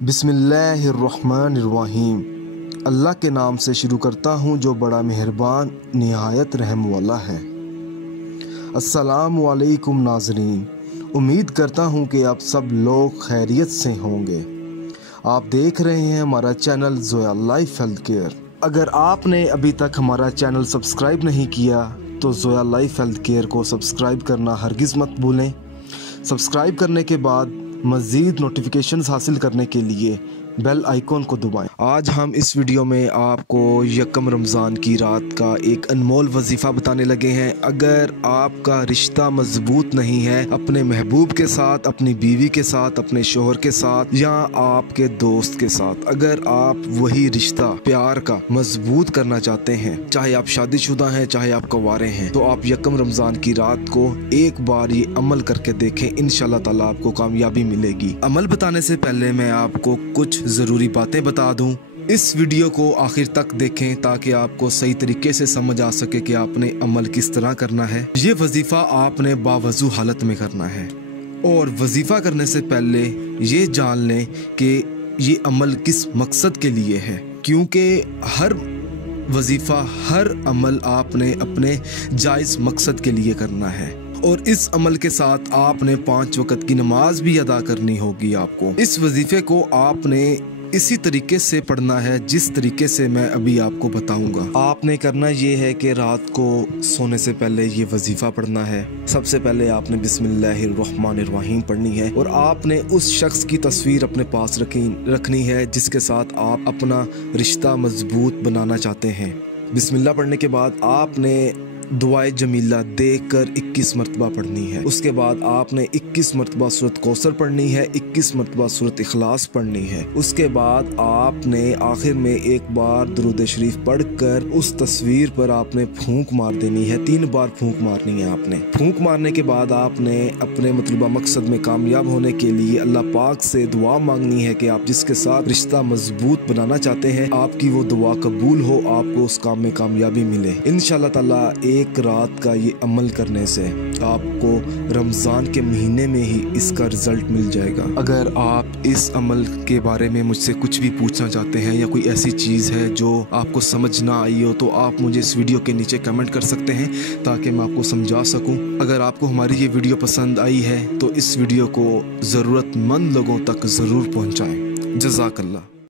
बिस्मिल्लाहिर्रहमानिर्रहीम। अल्लाह के नाम से शुरू करता हूँ जो बड़ा मेहरबान निहायत रहम वाला है। अस्सलामु अलैकुम नाज़रीन, उम्मीद करता हूँ कि आप सब लोग खैरियत से होंगे। आप देख रहे हैं हमारा channel Zoya life health care. अगर आपने अभी तक हमारा चैनल सब्सक्राइब नहीं किया तो ज़ोया लाइफ हेल्थ केयर को सब्सक्राइब करना हरगिज़ मत भूलें। सब्सक्राइब करने के बाद मज़ीद नोटिफिकेशंस हासिल करने के लिए बेल आइकॉन को दबाएं। आज हम इस वीडियो में आपको यकम रमज़ान की रात का एक अनमोल वजीफ़ा बताने लगे हैं। अगर आपका रिश्ता मजबूत नहीं है अपने महबूब के साथ, अपनी बीवी के साथ, अपने शोहर के साथ या आपके दोस्त के साथ, अगर आप वही रिश्ता प्यार का मजबूत करना चाहते हैं, चाहे आप शादीशुदा हैं चाहे आप कुंवारे हैं, तो आप यकम रमज़ान की रात को एक बार ये अमल करके देखें। इंशाल्लाह ताला आपको कामयाबी मिलेगी। अमल बताने से पहले मैं आपको कुछ ज़रूरी बातें बता दूं। इस वीडियो को आखिर तक देखें ताकि आपको सही तरीके से समझ आ सके कि आपने अमल किस तरह करना है। ये वजीफ़ा आपने बावजू हालत में करना है और वजीफ़ा करने से पहले ये जान लें कि ये अमल किस मकसद के लिए है, क्योंकि हर वजीफ़ा, हर अमल आपने अपने जायज़ मकसद के लिए करना है और इस अमल के साथ आपने 5 वक़्त की नमाज भी अदा करनी होगी। आपको इस वजीफ़े को आपने इसी तरीके से पढ़ना है जिस तरीके से मैं अभी आपको बताऊंगा। आपने करना ये है कि रात को सोने से पहले ये वजीफ़ा पढ़ना है। सबसे पहले आपने बिस्मिल्लाहिर्रहमानिर्रहीम पढ़नी है और आपने उस शख्स की तस्वीर अपने पास रखनी है जिसके साथ आप अपना रिश्ता मजबूत बनाना चाहते हैं। बिस्मिल्लाह पढ़ने के बाद आपने दुआए जमीला देखकर 21 मरतबा पढ़नी है। उसके बाद आपने 21 मरतबा सूरत कौसर पढ़नी है, 21 मरतबा सूरत इखलास पढ़नी है। उसके बाद आपने आखिर में एक बार दुरूद शरीफ पढ़कर उस तस्वीर पर आपने फूंक मार देनी है। 3 बार फूंक मारनी है आपने। फूंक मारने के बाद आपने अपने मतलूबा मकसद में कामयाब होने के लिए अल्लाह पाक से दुआ मांगनी है कि आप जिसके साथ रिश्ता मजबूत बनाना चाहते हैं आपकी वो दुआ कबूल हो, आपको उस काम में कामयाबी मिले। इंशाल्लाह ताला एक रात का ये अमल करने से आपको रमज़ान के महीने में ही इसका रिजल्ट मिल जाएगा। अगर आप इस अमल के बारे में मुझसे कुछ भी पूछना चाहते हैं या कोई ऐसी चीज़ है जो आपको समझ ना आई हो तो आप मुझे इस वीडियो के नीचे कमेंट कर सकते हैं ताकि मैं आपको समझा सकूं। अगर आपको हमारी ये वीडियो पसंद आई है तो इस वीडियो को ज़रूरतमंद लोगों तक ज़रूर पहुँचाएँ। जज़ाकल्लाह।